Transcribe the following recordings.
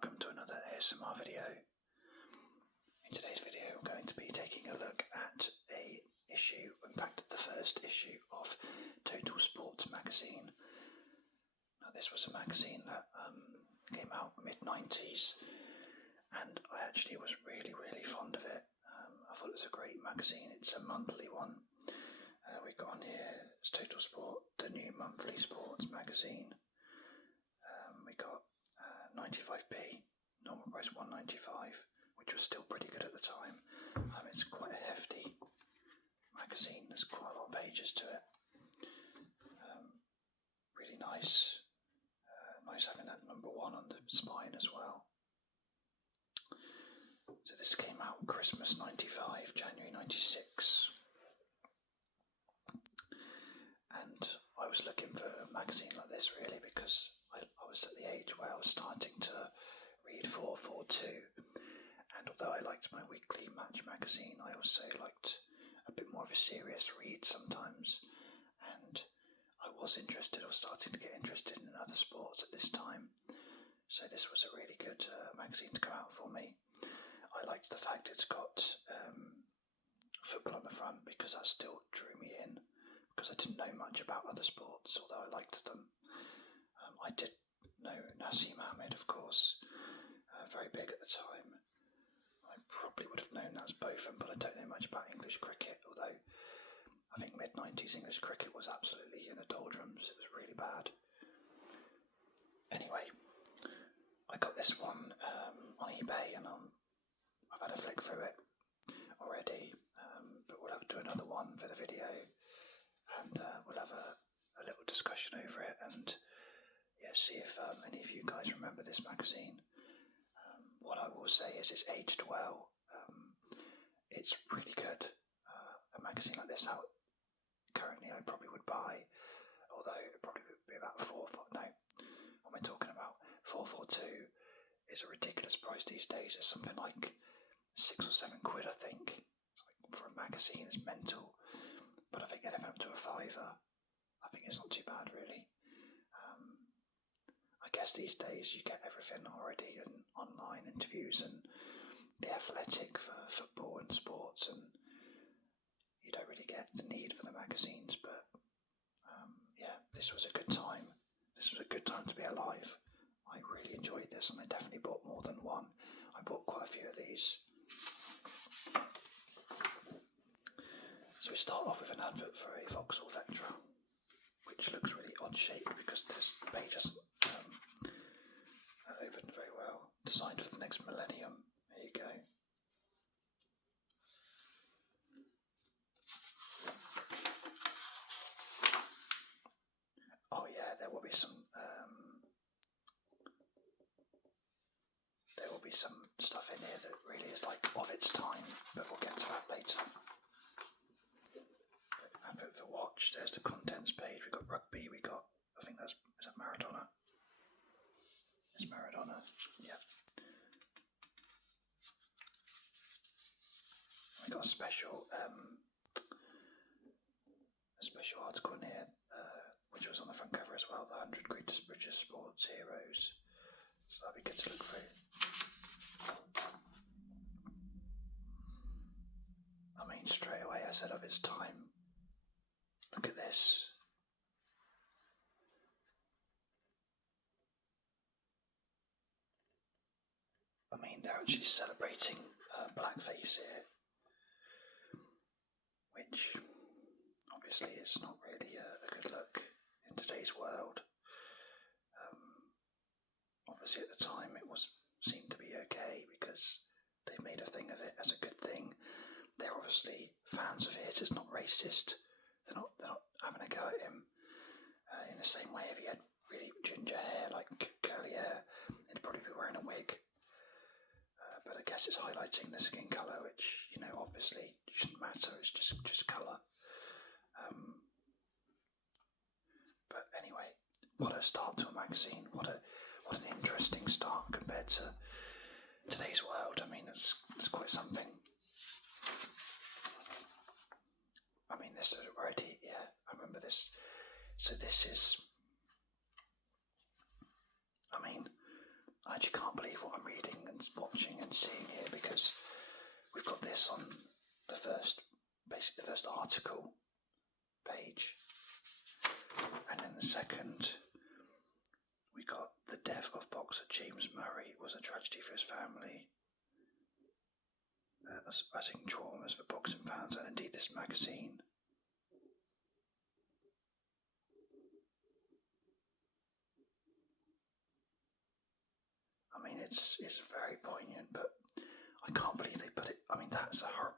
welcome to another ASMR video. In today's video I'm going to be taking a look at a issue, in fact the first issue of Total Sports magazine. Now this was a magazine that came out mid-90s and I actually was really fond of it. I thought it was a great magazine. It's a monthly one. We got on here, it's Total Sport, the new monthly sports magazine. We got 95p, normal price $1.95, which was still pretty good at the time. It's quite a hefty magazine, there's quite a lot of pages to it. Really nice. Nice having that number 1 on the spine as well. So this came out Christmas 95, January 96. And I was looking for a magazine like this really because I was at the age where I was starting to read 442, and although I liked my weekly Match magazine, I also liked a bit more of a serious read sometimes, and I was interested or starting to get interested in other sports at this time, so this was a really good magazine to come out for me. I liked the fact it's got football on the front because that still drew me in, because I didn't know much about other sports, although I liked them. I did know Nassim Ahmed, of course, very big at the time. I probably would have known that as Botham, but I don't know much about English cricket, although I think mid-90s English cricket was absolutely in the doldrums. It was really bad. Anyway, I got this one on eBay, and I've had a flick through it already, but we'll have to do another one for the video, and we'll have a little discussion over it, and see if any of you guys remember this magazine. What I will say is it's aged well. It's really good. A magazine like this out currently I probably would buy, although it probably would be about what am I talking about? 442 is a ridiculous price these days. It's something like £6 or £7, I think. For a magazine, it's mental. But I think anything up to a £5, I think it's not too bad really. I guess these days you get everything already, and online interviews and The Athletic for football and sports, and you don't really get the need for the magazines, but this was a good time. This was a good time to be alive. I really enjoyed this, and I definitely bought more than one. I bought quite a few of these. So we start off with an advert for a Vauxhall Vectra, which looks really odd shaped because this page isn't opened very well. Designed for the next millennium. There you go. Oh yeah, there will be some stuff in here that really is like of its time, but we'll get to that later. Advert for watch. There's the contents page. We've got rugby. We got, I think is that Maradona? It's Maradona. Yeah. We got a special article in here, which was on the front cover as well. The 100 greatest British sports heroes. So that'd be good to look through. I mean, straight away I said of its time. Look at this. I mean, they're actually celebrating blackface here, which obviously is not really a good look in today's world. Obviously at the time it seemed to be okay because they've made a thing of it as a good thing. They're obviously fans of his. It's not racist. They're not having a go at him. In the same way, if he had really ginger hair, like curly hair, he'd probably be wearing a wig. But I guess it's highlighting the skin colour, which, obviously shouldn't matter. It's just colour. But anyway, what a start to a magazine. What an interesting start compared to today's world. I mean, it's quite something. I mean, this is already, I remember this. So this is, I actually can't believe what I'm reading and watching and seeing here, because we've got this on the first article page, and in the second we got the death of boxer James Murray was a tragedy for his family, adding traumas for boxing fans and indeed this magazine. I mean, it's very poignant, but I can't believe they put it. I mean, that's a horror.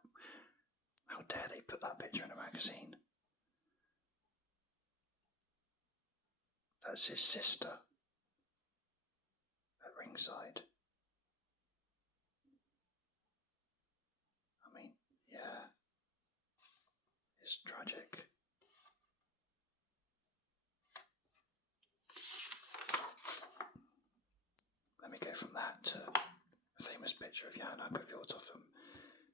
How dare they put that picture in a magazine? That's his sister at ringside. I mean, yeah, it's tragic. Let me go from that to a famous picture of Jan Akerfjord and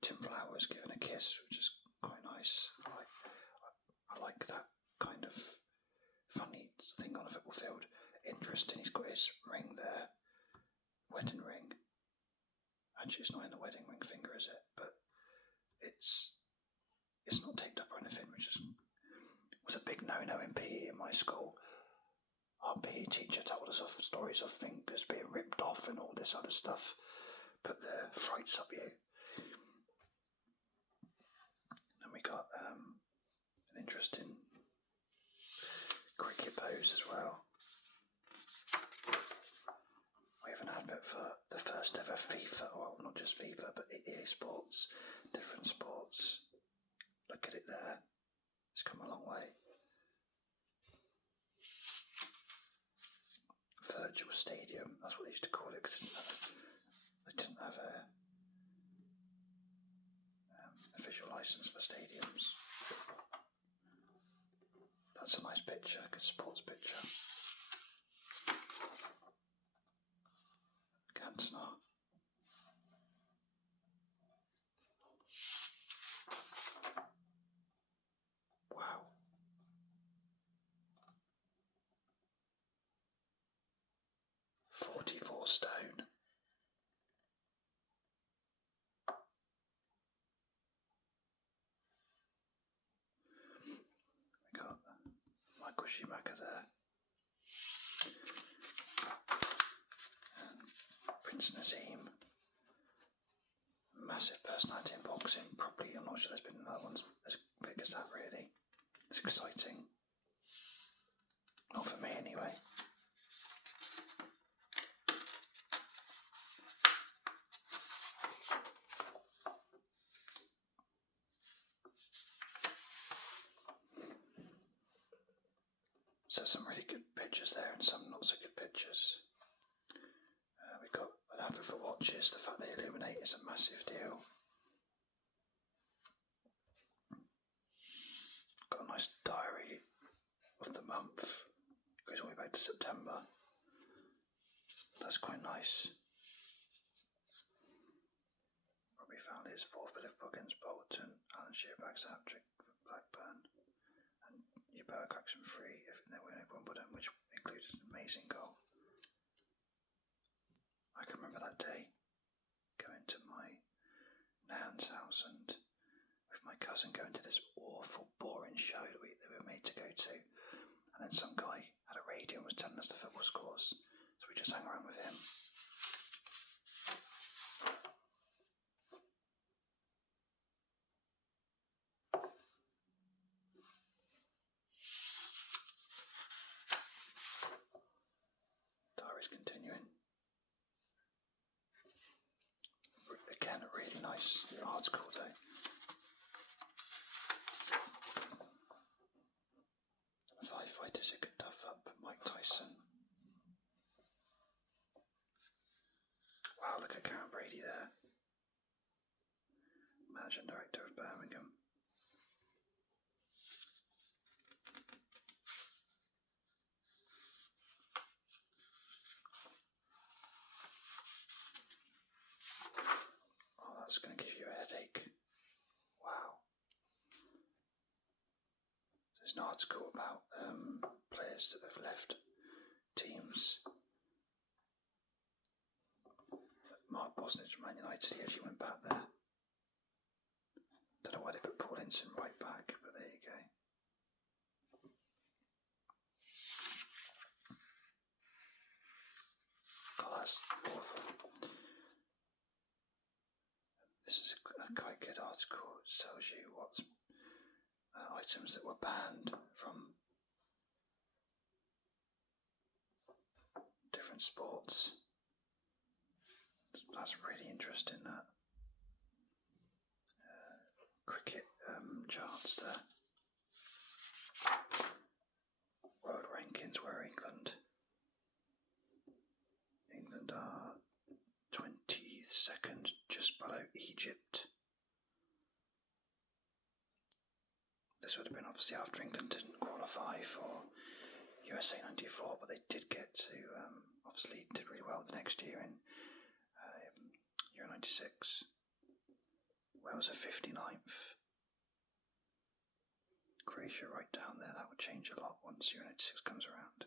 Tim Flowers giving a kiss, which is quite nice. I like that kind of funny thing on a football field. Interesting, he's got his ring there, wedding ring. Actually, it's not in the wedding ring finger, is it? But it's not taped up or anything, which was a big no-no in PE in my school. Our PE teacher told us of stories of fingers being ripped off and all this other stuff. Put the frights up you. And we got an interesting cricket pose as well. We have an advert for the first ever FIFA, well, not just FIFA, but EA Sports, different sports. Look at it there. It's come a long way. Virtual Stadium, that's what they used to call it, because they didn't have a official license for stadiums. That's a nice picture, good sports picture. Cantona. Wow. $44 stone. We got Michael Schumacher there. And Prince Naseem. Massive personality in boxing. Probably, I'm not sure there's been another one as big as that, really. It's exciting. Not for me, anyway. So some really good pictures there and some not so good pictures. We've got an advert for watches. The fact they illuminate is a massive deal. Got a nice diary of the month. Goes all the way back to September. That's quite nice. Probably found his fourth for Liverpool against Bolton. Alan Shearer's hat-trick for Blackburn. And Yubera cracks him free if they win Wimbledon, which included an amazing goal. I can remember that day going to my nan's house and with my cousin going to this awful, boring show that they were made to go to. And then some guy had a radio and was telling us the football scores. So we just hung around with him. Diary's continuing. Again, a really nice article though. Five fighters who could tough up Mike Tyson. Wow, look at Karen Brady there. Managing Director of Birmingham. Oh, that's going to give you a headache. Wow. There's an article about players that have left teams wasn't it? Man United, he actually went back there. Don't know why they put Paul Ince right back, but there you go. God, that's awful. This is a quite good article. It tells you what items that were banned from different sports. That's really interesting, that. Cricket charts there. World rankings, where England are 22nd, just below Egypt. This would have been obviously after England didn't qualify for USA 94, but they did get to, obviously did really well the next year in Euro 96. Wales are 59th. Croatia right down there. That would change a lot once Euro 96 comes around.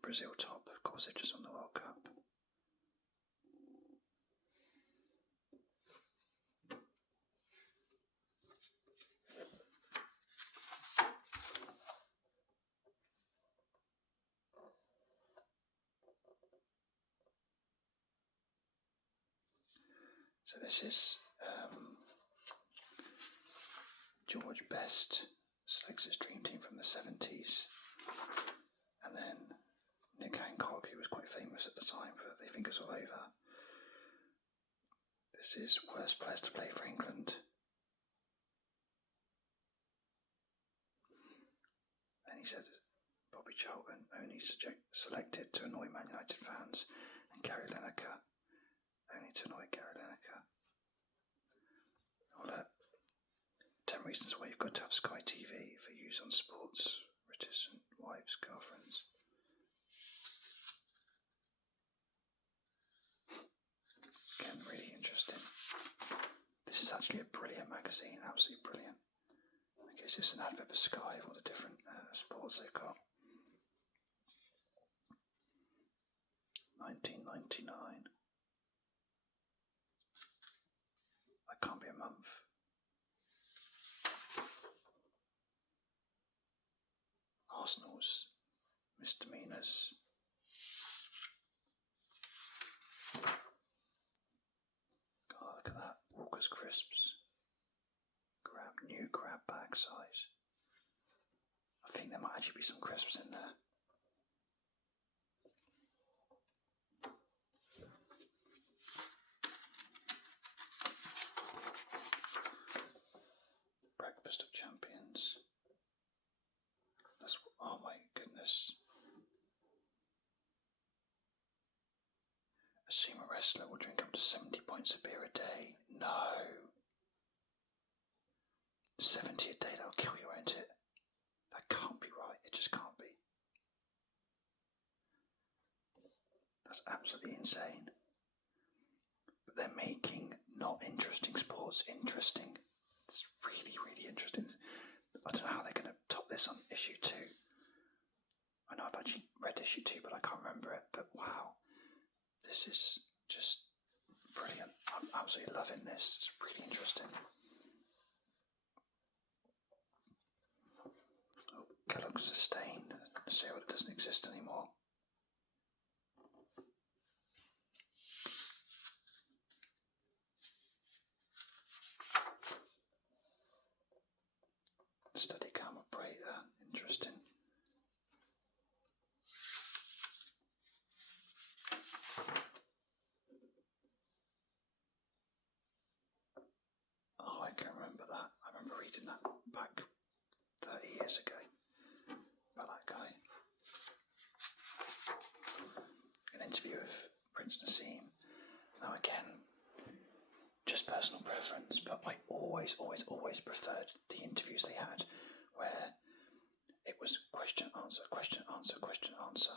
Brazil top, of course, they've just won the World Cup. So this is George Best selects his dream team from the 70s, and then Nick Hancock, who was quite famous at the time for They Think It's All Over. This is worst players to play for England. And he said Bobby Charlton only selected to annoy Man United fans, and Gary Lineker only to annoy Gary Lineker. All that 10 reasons why you've got to have Sky TV for use on sports, reticent wives, girlfriends. Again, really interesting. This is actually a brilliant magazine, absolutely brilliant. I guess it's an advert for Sky of all the different sports they've got. 1999. That can't be a month. Arsenal's misdemeanors. God, look at that. Walker's crisps. New grab bag size. I think there might actually be some crisps in there. Breakfast of Champions. Oh my goodness. A sumo wrestler will drink up to 70 pints of beer a day. No. 70 a day, that'll kill you, won't it? That can't be right. It just can't be. That's absolutely insane. But they're making not interesting sports interesting. It's really, really interesting. I don't know how they're going to top this on issue 2. I know I've actually read issue 2, but I can't remember it. But wow, this is just brilliant. I'm absolutely loving this. It's really interesting. Oh, Kellogg's Sustain. A cereal that doesn't exist anymore. Steadicam operator. Interesting. Oh, I can remember that. I remember reading that back 30 years ago about that guy. An interview with Prince Nassim. Now again, just personal preference, but I always preferred the interviews they had where it was question, answer, question, answer, question, answer.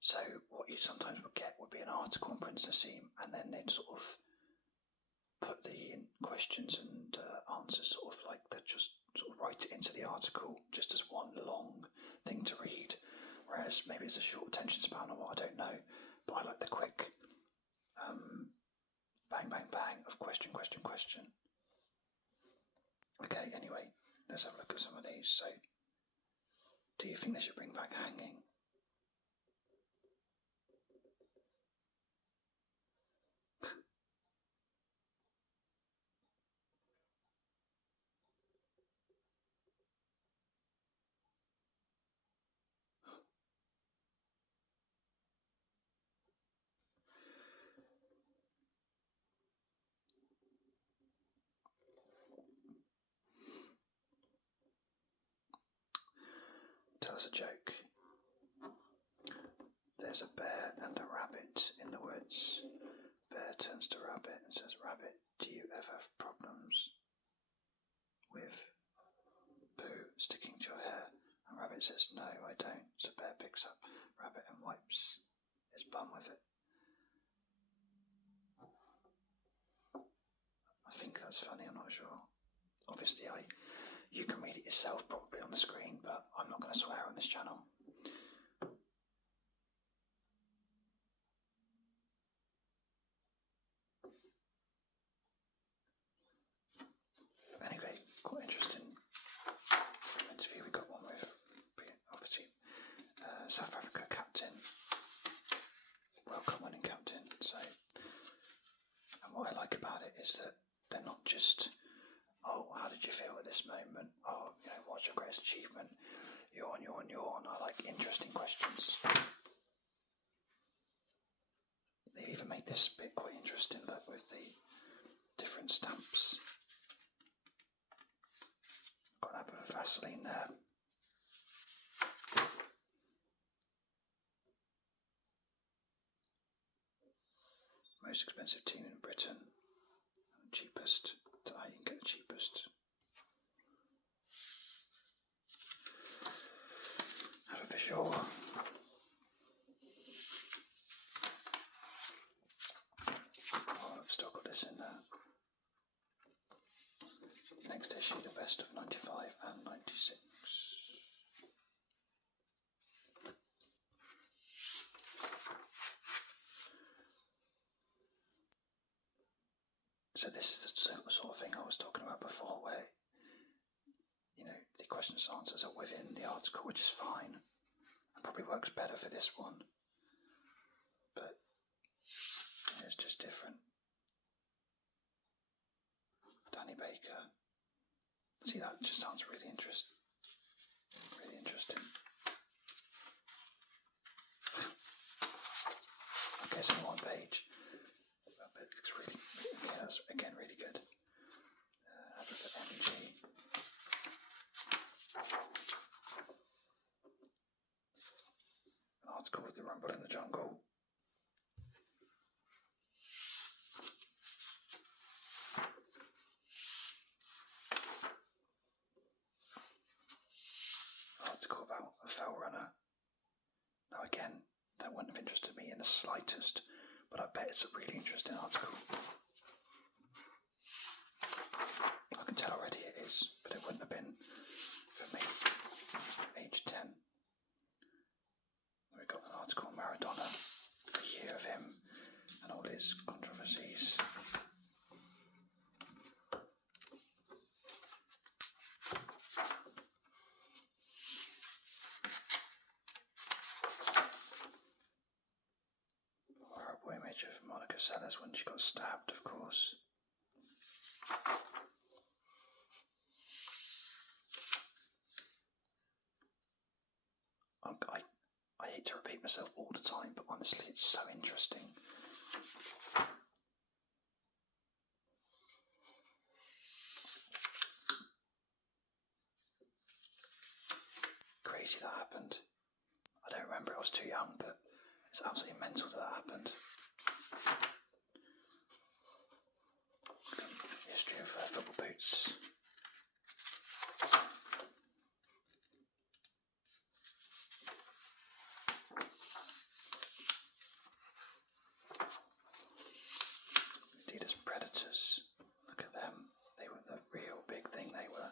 So what you sometimes would get would be an article on Prince Nassim, and then they'd sort of put the questions and answers sort of like they'd just sort of write it into the article just as one long thing to read. Whereas maybe it's a short attention span or what, I don't know. But I like the quick bang, bang, bang of question, question, question. Okay, anyway, let's have a look at some of these. So, do you think they should bring back hanging? Tell us a joke. There's a bear and a rabbit in the woods. Bear turns to rabbit and says, "Rabbit, do you ever have problems with poo sticking to your hair?" And rabbit says, "No, I don't." So bear picks up rabbit and wipes his bum with it. I think that's funny, I'm not sure. Obviously, you can read it yourself probably on the screen, but I'm not going to swear on this channel. Anyway, quite interesting interview we got one with, obviously, South Africa captain, World Cup winning captain. So, and what I like about it is that they're not just, "Oh, how did you feel at this moment? Oh, what's your greatest achievement? Yawn, yawn, yawn." I like interesting questions. They've even made this bit quite interesting, look, with the different stamps. Got a bit of Vaseline there. Most expensive team in Britain. Cheapest. So how you can get the cheapest. Have a visual. Oh, I've still got this in there. Next issue, the best of 95 and 96. So this is the sort of thing I was talking about before, where the questions and answers are within the article, which is fine. It probably works better for this one, but it's just different. Danny Baker. See, that just sounds really interesting. Really interesting. Okay, it's only one page. But it's really, yeah, that's again really good. Have a look at MG. An article with the Rumble in the Jungle. Article about a fell runner. Now again, that wouldn't have interested me in the slightest, but I bet it's a really interesting article. I can tell already it is, but it wouldn't have been for me, age 10. We've got an article on Maradona, the year of him, and all his controversies. Horrible image of Monica Seles when she got stabbed, of course. I hate to repeat myself all the time, but honestly, it's so interesting. Crazy that happened. I don't remember, I was too young, but it's absolutely mental that happened. History of football boots. Adidas Predators. Look at them. They were the real big thing, they were.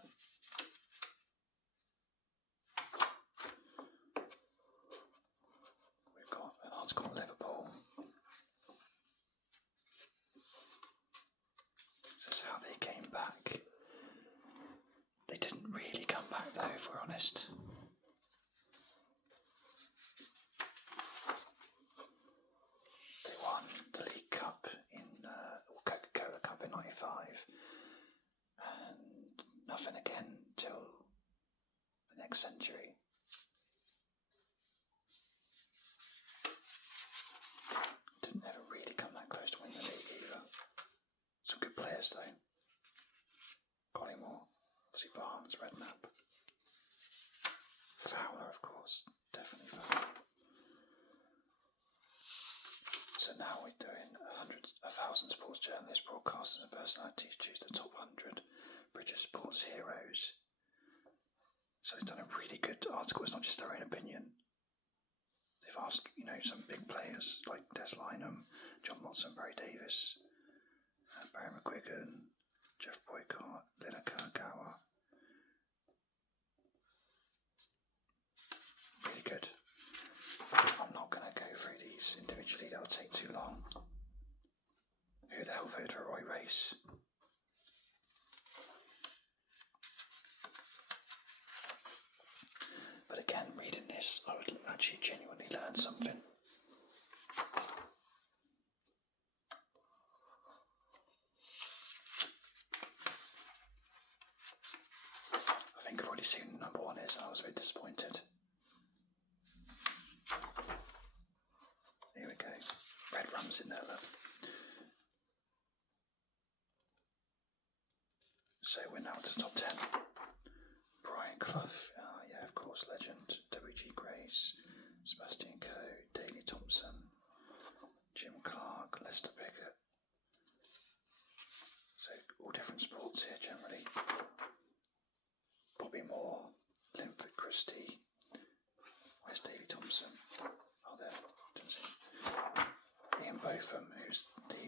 century. Didn't ever really come that close to winning the league either. Some good players though. Collymore, obviously Barnes, Redknapp. Fowler, of course, definitely Fowler. So now we're doing 1,000 sports journalists, broadcasters and personalities choose the top 100 British sports heroes. So they've done a really good article. It's not just their own opinion. They've asked, some big players like Des Lynam, John Motson, Barry Davies, Barry McGuigan, Jeff Boycott, Lineker, Gower. Really good. I'm not going to go through these individually, that'll take too long. Who the hell voted for Roy Race? But again, reading this, I would actually genuinely learn something. I think I've already seen who number 1 is and I was a bit disappointed. Here we go. Red Rum's in there, look. So we're now to the top 10. Brian Clough, yeah, of course, legend. W.G. Grace, Sebastian Coe, Daley Thompson, Jim Clark, Lester Piggott. So all different sports here generally. Bobby Moore, Linford Christie. Where's Daley Thompson? Oh, there. Didn't see. Ian Botham, who's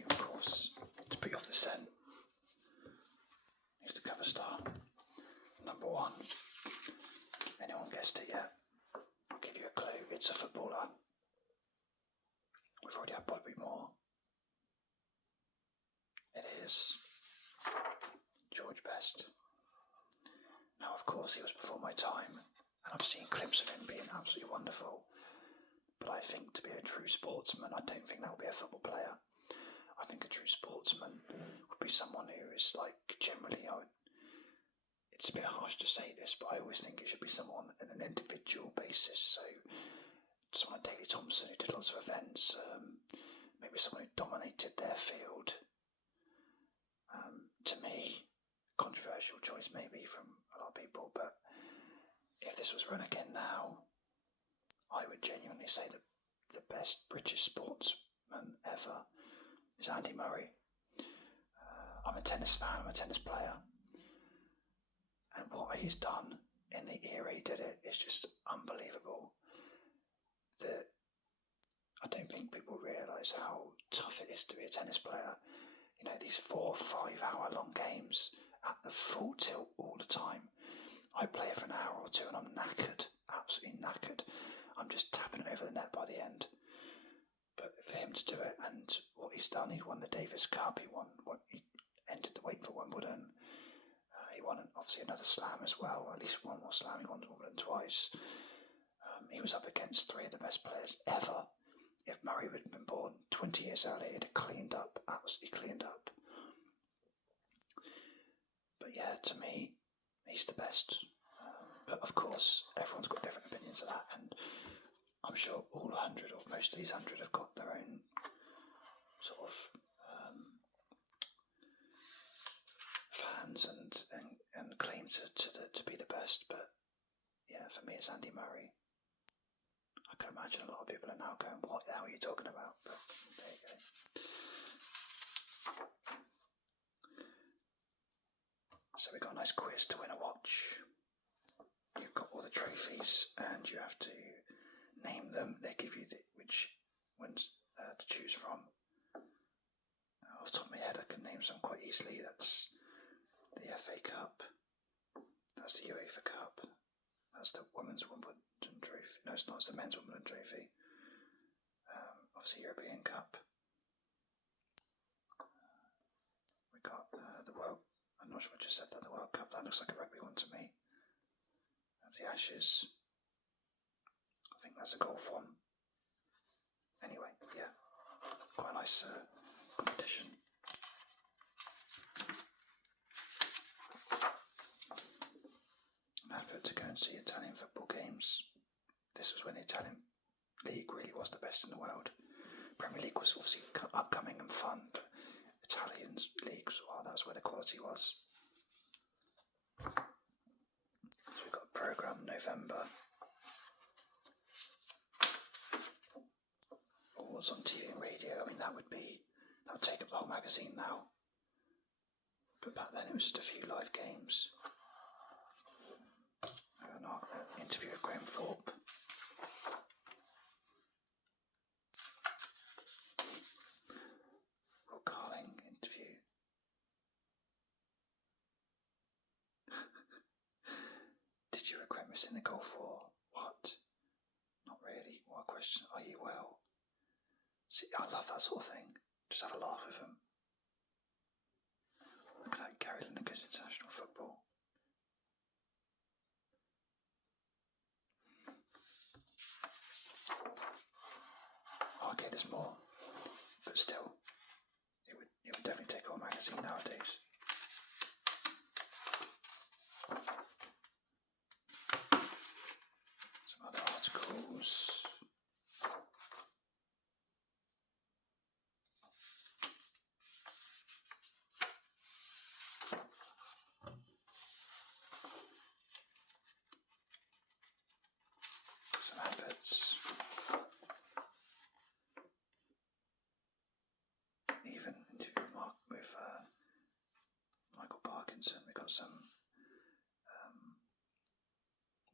of course, to put you off the scent. He's the cover star. Number 1. Anyone guessed it yet? I'll give you a clue. It's a footballer. We've already had Bobby Moore. It is George Best. Now, of course, he was before my time, and I've seen clips of him being absolutely wonderful. But I think to be a true sportsman, I don't think that would be a football player. I think a true sportsman would be someone who is generally, it's a bit harsh to say this, but I always think it should be someone on an individual basis. So someone like Daley Thompson who did lots of events, maybe someone who dominated their field. To me, controversial choice maybe from a lot of people, but if this was run again now, I would genuinely say that the best British sportsman ever is Andy Murray. I'm a tennis fan, I'm a tennis player, and what he's done in the era he did it is just unbelievable. I don't think people realise how tough it is to be a tennis player. These 4 or 5 hour long games at the full tilt all the time. I play for an hour or two and I'm knackered, absolutely knackered. I'm just tapping it over the net by the end. But for him to do it, and what he's done, he won the Davis Cup, he entered the weight for Wimbledon. He won obviously another slam as well, at least one more slam. He won Wimbledon twice. He was up against 3 of the best players ever. If Murray had been born 20 years earlier, he'd have cleaned up, absolutely cleaned up. But yeah, to me, he's the best. But of course, everyone's got different opinions of that, and I'm sure all 100 or most of these 100 have got their own sort of fans and claim to be the best. But yeah, for me, it's Andy Murray. I can imagine a lot of people are now going, what the hell are you talking about? But there you go. So we've got a nice quiz to win a watch. You've got all the trophies and you have to name them. They give you which ones to choose from. Off the top of my head, I can name some quite easily. That's the FA Cup. That's the UEFA Cup. That's the Women's Wimbledon Trophy. No, it's not. It's the Men's Wimbledon Trophy. Obviously, European Cup. We got the World. I'm not sure if I just said that. The World Cup. That looks like a rugby one to me. That's the Ashes. I think that's a golf one. Anyway, yeah, quite a nice competition. An advert to go and see Italian football games. This was when the Italian league really was the best in the world. Premier League was obviously upcoming and fun, but Italian leagues, that's where the quality was. So we've got a programme November. What's on TV and radio? I mean, that would take up the whole magazine now. But back then it was just a few live games. An interview with Graham Thorpe. Will Carling interview. Did you regret missing the goal for? What? Not really. What a question. Are you well? See, I love that sort of thing. Just have a laugh with them. Look at that, Gary Lineker's international football. Okay, there's more, but still, it would definitely take our magazine nowadays. Some other articles. Some adverts. Even interview with Michael Parkinson. We got some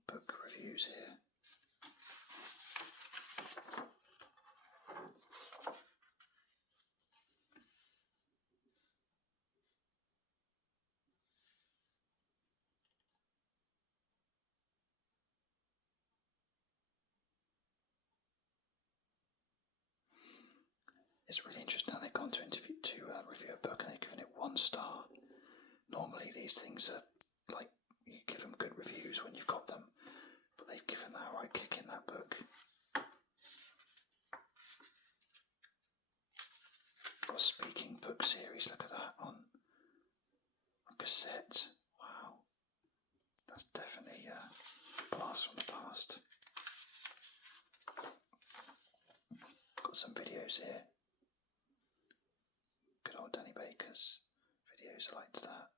book reviews here. It's really interesting how they've gone to review a book and they've given it 1 star. Normally these things are like, you give them good reviews when you've got them, but they've given that right kick in that book. Got a speaking book series, look at that, on cassette. Wow. That's definitely a blast from the past. Got some videos here. Good old Danny Baker's videos, I liked that.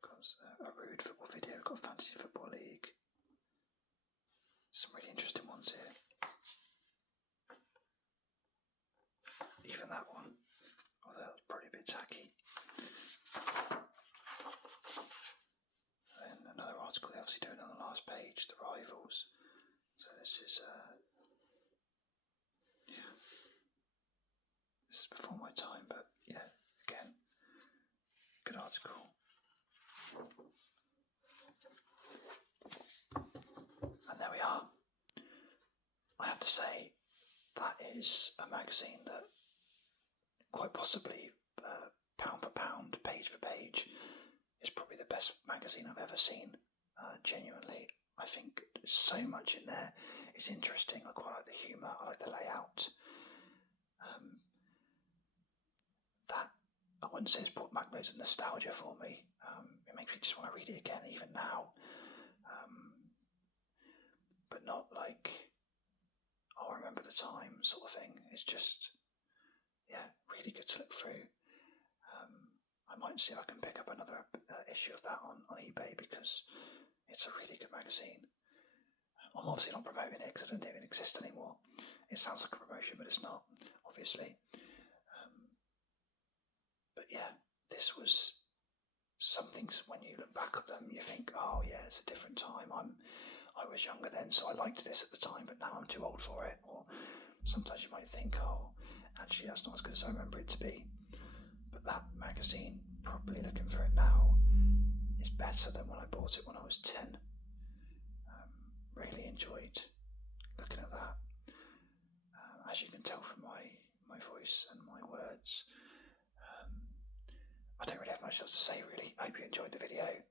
Got a rude football video, got Fantasy Football League. Some really interesting ones here. Even that one, although that was probably a bit tacky. Then another article they're obviously doing on the last page, the rivals. So this is this is before my time, but yeah, again, good article. And there we are. I have to say, that is a magazine that quite possibly, pound for pound, page for page, is probably the best magazine I've ever seen. Genuinely, I think so much in there is interesting. I quite like the humour, I like the layout. That, I wouldn't say it's brought back loads of nostalgia for me. It makes me just want to read it again, even now. But not like, oh, I remember the time sort of thing. It's just, yeah, really good to look through. I might see if I can pick up another issue of that on eBay, because it's a really good magazine. I'm obviously not promoting it because it doesn't even exist anymore. It sounds like a promotion, but it's not, obviously. But yeah, this was something, when you look back at them, you think, oh yeah, it's a different time. I was younger then, so I liked this at the time, but now I'm too old for it. Or sometimes you might think, oh, actually that's not as good as I remember it to be. But that magazine, properly looking for it now, is better than when I bought it when I was 10. Really enjoyed looking at that. As you can tell from my voice and my words, I don't really have much else to say, really. I hope you enjoyed the video.